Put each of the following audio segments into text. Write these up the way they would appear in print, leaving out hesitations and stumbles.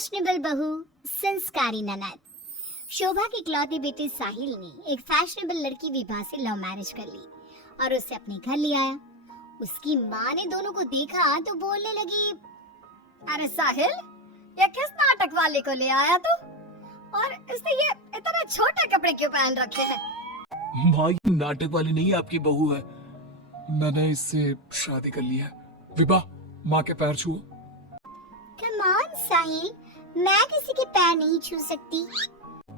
Fashionable बहू, संस्कारी ननद। शोभा की इकलौती बेटी साहिल ने एक फैशनेबल लड़की विभा से लव मैरिज कर ली और उसे अपने घर ले आया। उसकी माँ ने दोनों को देखा तो बोलने लगी, अरे साहिल, ये किस नाटक वाले को ले आया तू? और इसने ये इतने छोटे कपड़े क्यों पहन रखे हैं? माँ, ये नाटक वाली नहीं, आपकी बहू है। मैंने इससे शादी कर लिया है। विभा, माँ के पैर छुओ। कम ऑन साहिल, मैं किसी के पैर नहीं छू सकती।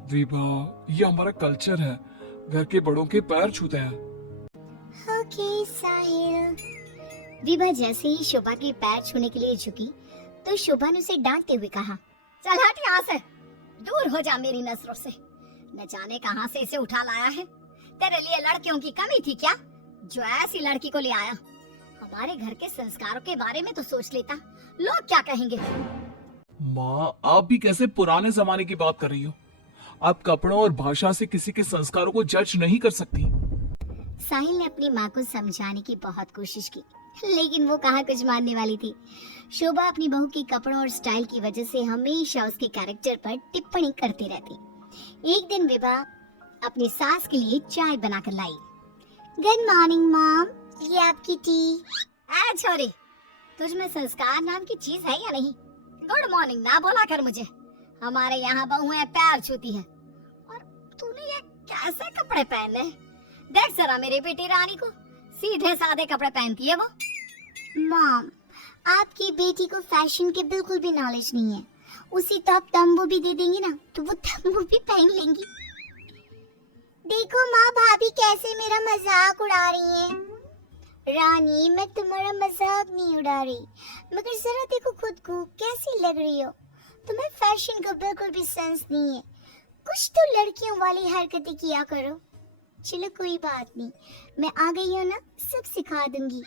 विभा, ये हमारा कल्चर है, घर के बड़ों के पैर छूते हैं। ओके साहिल। विभा जैसे ही शोभा के पैर छूने के लिए झुकी तो शोभा ने उसे डांटते हुए कहा, चल हट यहाँ से, दूर हो जा मेरी नजरों से। न जाने कहाँ से इसे उठा लाया है। तेरे लिए लड़कियों की कमी थी क्या, जो ऐसी लड़की को ले आया? हमारे घर के संस्कारों के बारे में तो सोच लेता, लोग क्या कहेंगे? माँ, आप भी कैसे पुराने जमाने की बात कर रही हो? आप कपड़ों और भाषा से किसी के संस्कारों को जज नहीं कर सकती। साहिल ने अपनी माँ को समझाने की बहुत कोशिश की, लेकिन वो कहाँ कुछ मानने वाली थी। शोभा अपनी बहू के कपड़ों और स्टाइल की वजह से हमेशा उसके कैरेक्टर पर टिप्पणी करती रहती। एक दिन विभा अपनी सास के लिए चाय बनाकर लाई। गुड मॉर्निंग मॉम, ये आपकी टी। छोरी, तुझ में संस्कार नाम की चीज है या नहीं? गुड मॉर्निंग ना बोला कर मुझे। हमारे यहाँ बहुएं पैर छूती हैं। और तूने ये कैसे कपड़े पहने? देख जरा मेरी बेटी रानी को, सीधे सादे कपड़े पहनती है वो। मॉम, आपकी बेटी को फैशन के बिल्कुल भी नॉलेज नहीं है। उसी तो आप तंबू भी दे देंगी ना तो वो तंबू भी पहन लेंगी। देखो माँ, भाभी कैसे मेरा मजाक उड़ा रही हैं। रानी, मैं तुम्हारा मजाक नहीं उड़ा रही, मगर जरा देखो खुद को, कैसी लग रही हो। तुम्हें फैशन का बिल्कुल भी सेंस नहीं है। कुछ तो लड़कियों वाली हरकतें किया करो। चलो कोई बात नहीं, मैं आ गई हूँ ना, सब सिखा दूंगी।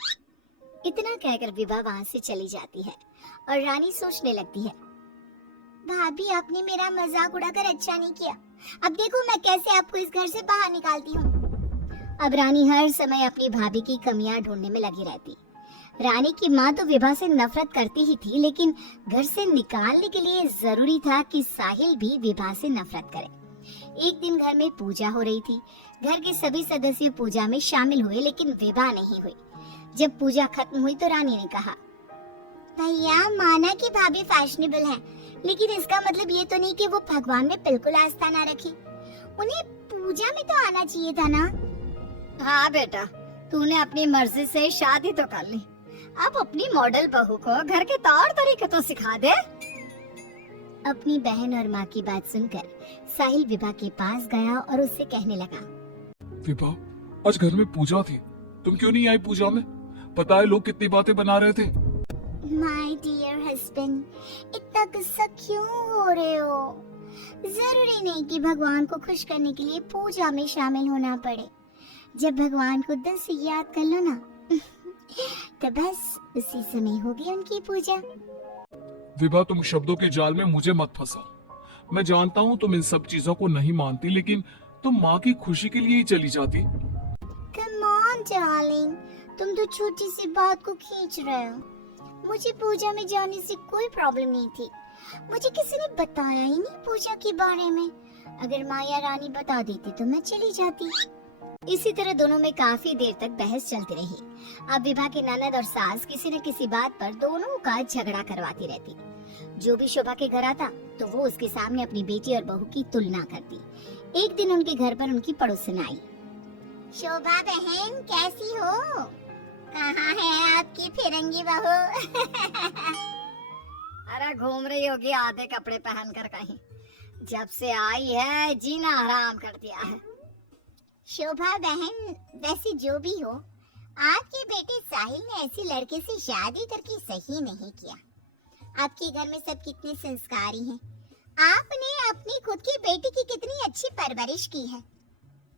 इतना कहकर विभा वहाँ से चली जाती है और रानी सोचने लगती है, भाभी आपने मेरा मजाक उड़ाकर अच्छा नहीं किया। अब देखो मैं कैसे आपको इस घर से बाहर निकालती हूँ। अब रानी हर समय अपनी भाभी की कमियां ढूंढने में लगी रहती। रानी की माँ तो विभा से नफरत करती ही थी, लेकिन घर से निकालने के लिए जरूरी था कि साहिल भी विभा से नफरत करे। एक दिन घर में पूजा हो रही थी। घर के सभी सदस्य पूजा में शामिल हुए, लेकिन विभा नहीं हुई। जब पूजा खत्म हुई तो रानी ने कहा, भैया माना कि भाभी फैशनेबल है, लेकिन इसका मतलब ये तो नहीं कि वो भगवान में बिल्कुल आस्था ना रखी। उन्हें पूजा में तो आना चाहिए था ना। हाँ बेटा, तूने अपनी मर्जी से शादी तो कर ली, अब अपनी मॉडल बहू को घर के तौर तरीके तो सिखा दे। अपनी बहन और माँ की बात सुनकर साहिल विभा के पास गया और उससे कहने लगा, विभा, आज घर में पूजा थी, तुम क्यों नहीं आई पूजा में? पता है लोग कितनी बातें बना रहे थे। माय डियर हस्बैंड, इतना गुस्सा क्यों हो रहे हो? जरूरी नहीं कि भगवान को खुश करने के लिए पूजा में शामिल होना पड़े। जब भगवान को दिल से याद कर लो ना तो बस उसी समय होगी उनकी पूजा। विभा, तुम शब्दों के जाल में मुझे मत फंसा। मैं जानता हूँ तुम इन सब चीजों को नहीं मानती, लेकिन तुम माँ की खुशी के लिए ही चली जाती। कम ऑन डार्लिंग, तुम तो छोटी सी बात को खींच रहे हो। मुझे पूजा में जाने से कोई प्रॉब्लम नहीं थी। मुझे किसी ने बताया ही नहीं पूजा के बारे में। अगर माया रानी बता देती तो मैं चली जाती। इसी तरह दोनों में काफी देर तक बहस चलती रही। अब विभा के ननद और सास किसी न किसी बात पर दोनों का झगड़ा करवाती रहती। जो भी शोभा के घर आता तो वो उसके सामने अपनी बेटी और बहू की तुलना करती। एक दिन उनके घर पर उनकी पड़ोसन आई। शोभा बहन, कैसी हो? कहाँ है आपकी फिरंगी बहू? अरे घूम रही होगी आधे कपड़े पहनकर कहीं। जब से आई है जीना हराम कर दिया है। शोभा बहन, वैसे जो भी हो, आपके बेटे साहिल ने ऐसी लड़के से शादी करके सही नहीं किया। आपके घर में सब कितने संस्कारी हैं। आपने अपनी खुद की बेटी की कितनी अच्छी परवरिश की है,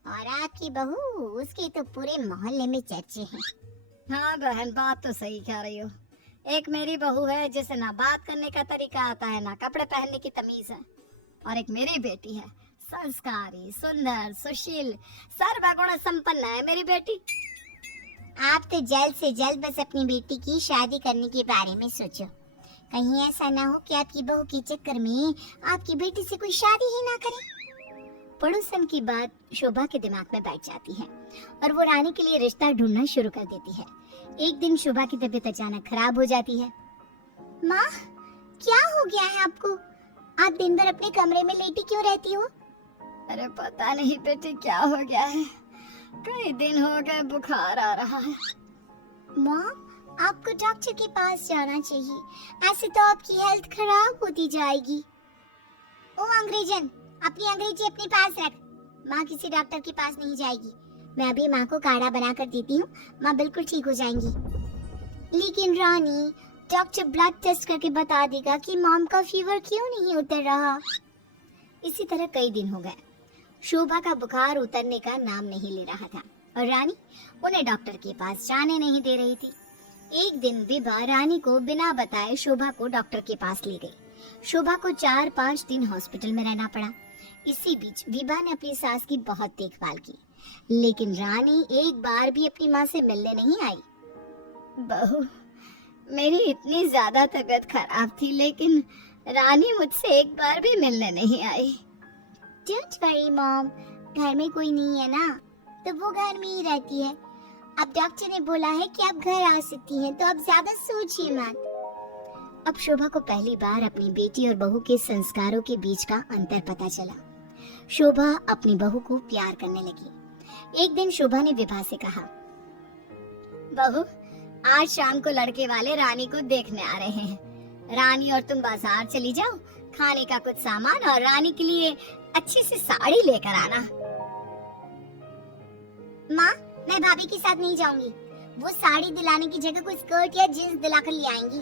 और आपकी बहू, उसके तो पूरे मोहल्ले में चर्चे हैं। हाँ बहन, बात तो सही कह रही हो। एक मेरी बहू है जिसे ना बात करने का तरीका आता है, ना कपड़े पहनने की तमीज है, और एक मेरी बेटी है, संस्कारी, सुंदर, सुशील, सर्वगुण संपन्न है मेरी बेटी। आप तो जल्द से जल्द बस अपनी बेटी की शादी करने के बारे में सोचो। कहीं ऐसा ना हो कि आपकी बहू के चक्कर में आपकी बेटी से कोई शादी ही ना करे। पड़ोसन की बात शोभा के दिमाग में बैठ जाती है और वो रानी के लिए रिश्ता ढूंढना शुरू कर देती है। एक दिन शोभा की तबीयत अचानक खराब हो जाती है। माँ, क्या हो गया है आपको? आप दिन भर अपने कमरे में लेटी क्यों रहती हो? अरे पता नहीं बेटी क्या हो गया है, कई दिन हो गए बुखार आ रहा है। माँ, आपको डॉक्टर के पास जाना चाहिए, ऐसे तो आपकी हेल्थ खराब होती जाएगी। ओ अंग्रेजन, अपनी अंग्रेजी अपने पास रख। माँ किसी डॉक्टर के पास नहीं जाएगी। मैं अभी माँ को काढ़ा बना कर देती हूँ, माँ बिल्कुल ठीक हो जाएंगी। लेकिन रानी, डॉक्टर ब्लड टेस्ट करके बता देगा कि मॉम का फीवर क्यों नहीं उतर रहा। इसी तरह कई दिन हो गए। शोभा का बुखार उतरने का नाम नहीं ले रहा था और रानी उन्हें डॉक्टर के पास जाने नहीं दे रही थी। एक दिन विभा रानी को बिना बताए शोभा को डॉक्टर के पास ले गई। शोभा को 4-5 दिन हॉस्पिटल में रहना पड़ा। इसी बीच विभा ने अपनी सास की बहुत देखभाल की, लेकिन रानी एक बार भी अपनी माँ से मिलने नहीं आई। बहू, मेरी इतनी ज्यादा तबीयत खराब थी, लेकिन रानी मुझसे एक बार भी मिलने नहीं आई। डोंट वरी मॉम, घर में कोई नहीं है ना, तो वो घर में ही रहती है। अब डॉक्टर ने बोला है कि आप घर आ सकती हैं, तो अब ज्यादा सोचिए मत। अब शोभा को पहली बार अपनी बेटी और बहू के संस्कारों के बीच का अंतर पता चला। शोभा अपनी बहू को प्यार करने लगी। एक दिन शोभा ने विभा से कहा, बहू, आज शाम को लड़के वाले रानी को देखने आ रहे हैं। रानी और तुम बाजार चली जाओ, खाने का कुछ सामान और रानी के लिए अच्छी सी साड़ी लेकर आना। माँ, मैं भाभी के साथ नहीं जाऊंगी। वो साड़ी दिलाने की जगह कोई स्कर्ट या जींस दिलाकर ले आएंगी।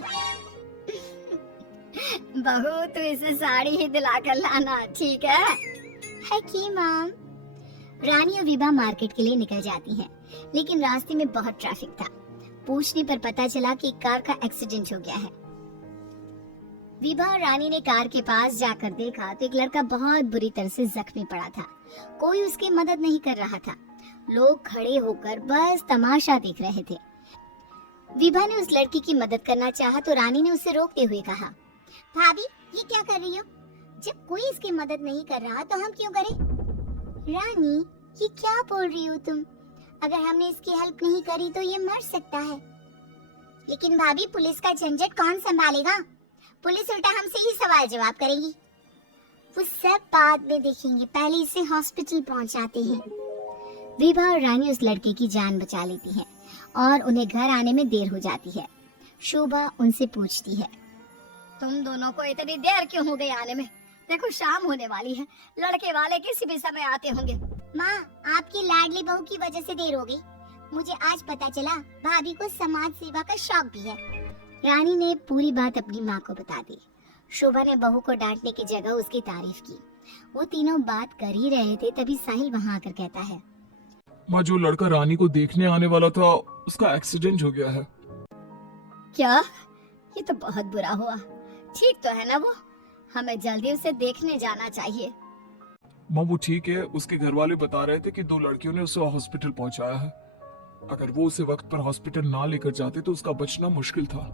बहू, तू इसे साड़ी ही दिलाकर लाना, ठीक है कि माँ? रानी और विभा मार्केट के लिए निकल जाती हैं, लेकिन रास्ते में बहुत ट्रैफिक था। पूछने पर पता चला कि कार का एक्सीडेंट हो गया है। विभा और रानी ने कार के पास जाकर देखा तो एक लड़का बहुत बुरी तरह से जख्मी पड़ा था। कोई उसकी मदद नहीं कर रहा था। लोग खड़े होकर बस तमाशा देख रहे थे। विभा ने उस लड़की की मदद करना चाहा तो रानी ने उसे रोकते हुए कहा, भाभी, ये क्या कर रही हो? जब कोई इसकी मदद नहीं कर रहा तो हम क्यों करें? रानी, ये क्या बोल रही हो तुम? अगर हमने इसकी हेल्प नहीं करी तो ये मर सकता है। लेकिन भाभी, पुलिस का झंझट कौन संभालेगा? पुलिस उल्टा हमसे ही सवाल जवाब करेगी। वो सब बाद में देखेंगे, पहले इसे हॉस्पिटल पहुंचाते हैं। विभा और रानी उस लड़के की जान बचा लेती हैं और उन्हें घर आने में देर हो जाती है। शोभा उनसे पूछती है, तुम दोनों को इतनी देर क्यों हो गई आने में? देखो शाम होने वाली है, लड़के वाले किसी भी समय आते होंगे। माँ, आपकी लाडली बहू की वजह से देर हो गई। मुझे आज पता चला भाभी को समाज सेवा का शौक भी है। रानी ने पूरी बात अपनी माँ को बता दी। शोभा ने बहू को डांटने की जगह उसकी तारीफ की। वो तीनों बात कर ही रहे थे, तभी साहिल वहाँ आकर कहता है, माँ, जो लड़का रानी को देखने आने वाला था उसका एक्सीडेंट हो गया है। क्या? ये तो बहुत बुरा हुआ। ठीक तो है ना वो? हमें जल्दी उसे देखने जाना चाहिए। माँ, वो ठीक है। उसके घर वाले बता रहे थे कि 2 लड़कियों ने उसे हॉस्पिटल पहुंचाया है। अगर वो उसे वक्त पर हॉस्पिटल ना लेकर जाते तो उसका बचना मुश्किल था।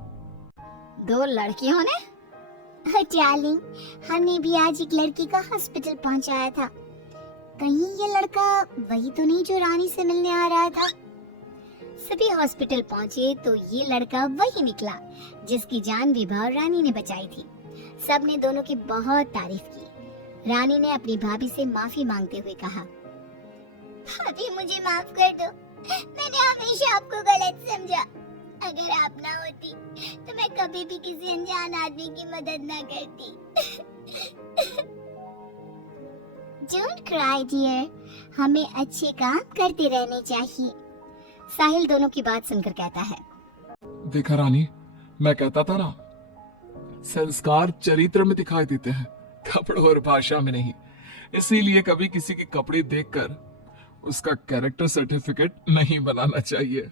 2 लड़कियों ने? डार्लिंग, हमने भी आज एक लड़की को हॉस्पिटल पहुंचाया था। कहीं ये लड़का वही तो नहीं जो रानी से मिलने आ रहा था? सभी हॉस्पिटल पहुंचे तो ये लड़का वही निकला जिसकी जान विभा और रानी ने बचाई थी। सबने दोनों की बहुत तारीफ की। रानी ने अपनी भाभी से माफी मांगते हुए कहा, भाभी, मुझे माफ कर दो। मैंने हमेशा आपको गलत समझा। अगर आप ना होती तो मैं कभी भी किसी अनजान आदमी की मदद ना करती। Don't cry dear, हमें अच्छे काम करते रहने चाहिए। साहिल दोनों की बात सुनकर कहता है, देखा रानी, मैं कहता था ना, संस्कार चरित्र में दिखाई देते हैं, कपड़ों और भाषा में नहीं। इसीलिए कभी किसी के कपड़े देखकर उसका कैरेक्टर सर्टिफिकेट नहीं बनाना चाहिए।